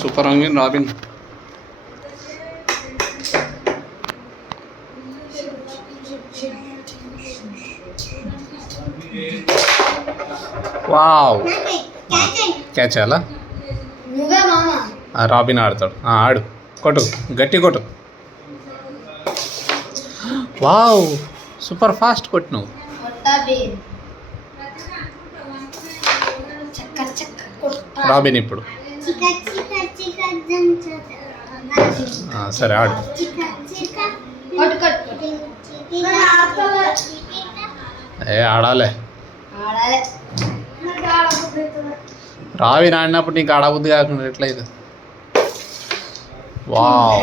Super ఉంది robin. Wow, catch చేయాలా? Robin ఆడతాడు. ఆడు, కొట్టు, గట్టి కొట్టు. వావ్, సూపర్ ఫాస్ట్ కొట్టు నువ్వు. రాబిన్ ఇప్పుడు. సరే ఆడు. ఆడాలే. రాబిన్ ఆడినప్పుడు నీకు ఆడబుద్ధి కాకుండా ఎట్లయితే. వావ్,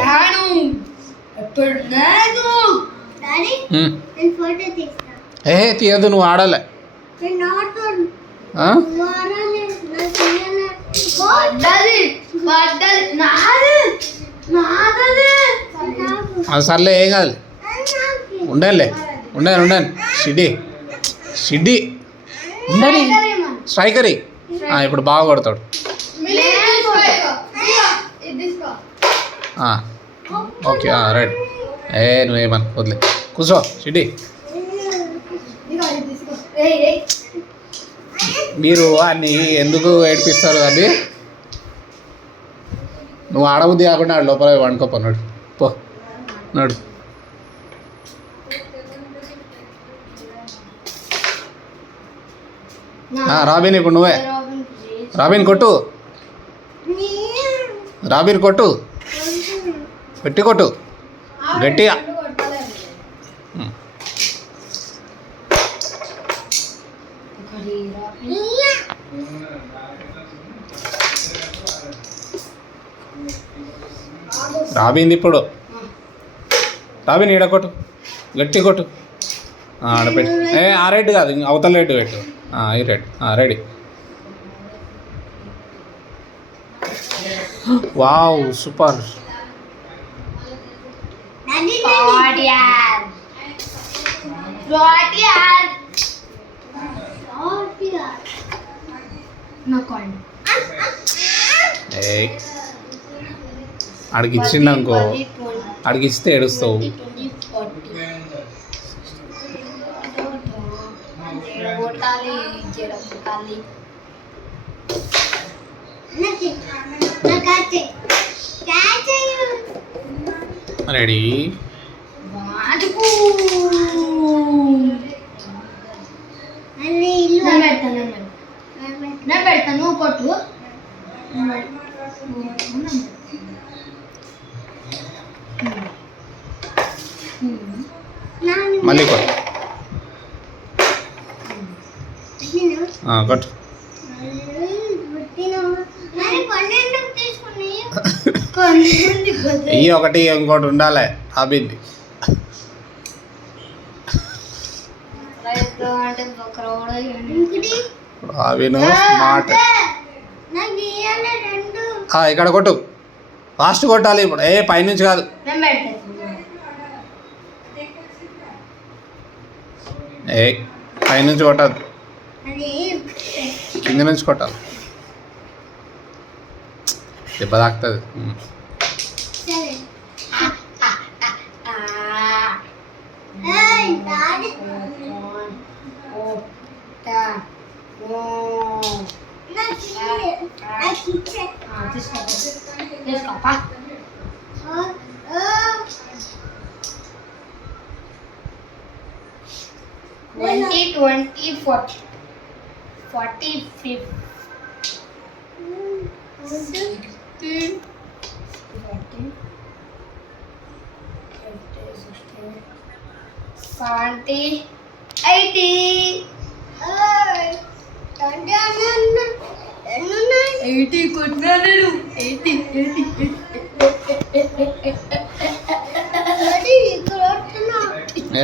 తీయద్దు, నువ్వు ఆడాలి. సర్లే, ఏం కాదు. ఉండాలి. షిడ్డి ఉండాలి. స్ట్రైకరీ. ఇప్పుడు బాగా కొడతాడు. Okay, right. నువ్వేమన్నా వదిలే, కూర్చో. షిడ్డి, మీరు వాడిని ఎందుకు ఏడిపిస్తారు? అది నువ్వు ఆడబుద్ధి కాకుండా ఆడు లోపల వండుకోపోన్నాడు. పో, నాడు. రాబిన్ ఇప్పుడు నువ్వే. రాబిన్ కొట్టు. గట్టి కొట్టు, గట్టిగా. రాబిన్ ఇప్పుడు. రాబిన్ ఈడ కొట్టు, గట్టి కొట్టు. ఆడపెట్టు. ఆ రెడ్ కాదు, అవతల రెడ్ పెట్టు. ఈ రెడ్. రెడీ. Wow, super. ఆడికి ఇచ్చిండనుకో, ఆడికి ఇస్తే ఏడుస్తావు. రెడీ. పెడతాను కొట్టు. మళ్ళీ కొట్టు. కొట్టు. ఇవి ఒకటి, ఇంకోటి ఉండాలి. Robin smart. ఇక్కడ కొట్టు, ఫాస్ట్ కొట్టాలి ఇప్పుడు. పైనుంచి కాదు. పైనుంచి కొట్టదు, కింద నుంచి కొట్టాలి. దెబ్బ తాకుతుంది.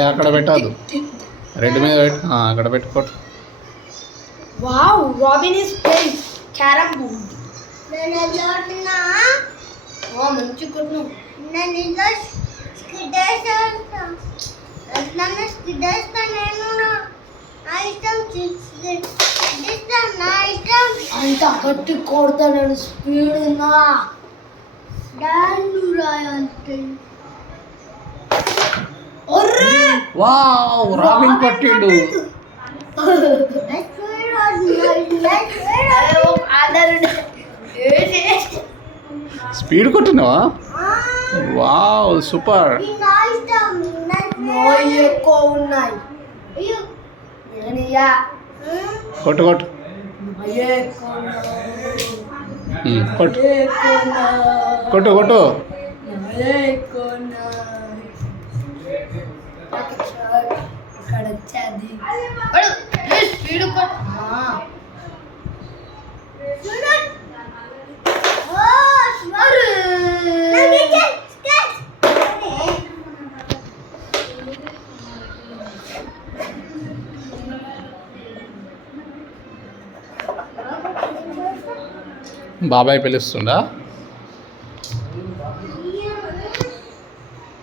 అక్కడ పెట్టదు, రెడ్ మీద పెట్టు. అక్కడ పెట్టుకోటు. Wow, Robin is playing carrom board. మంచి కొట్టు. అంత గట్టి కొడతాడు స్పీడ్ ఉన్నా రాయంటే వావ్ రాబిన్ పట్టిండు స్పీడ్ కొట్టినావా వావ్ సూపర్ ఎక్కువ ఉన్నాయి కొట్టు కొట్టు కొట్టు కొట్టు కొట్టు అక్కడ వచ్చేది స్పీడ్ బాబాయ్ పిలుస్తుండా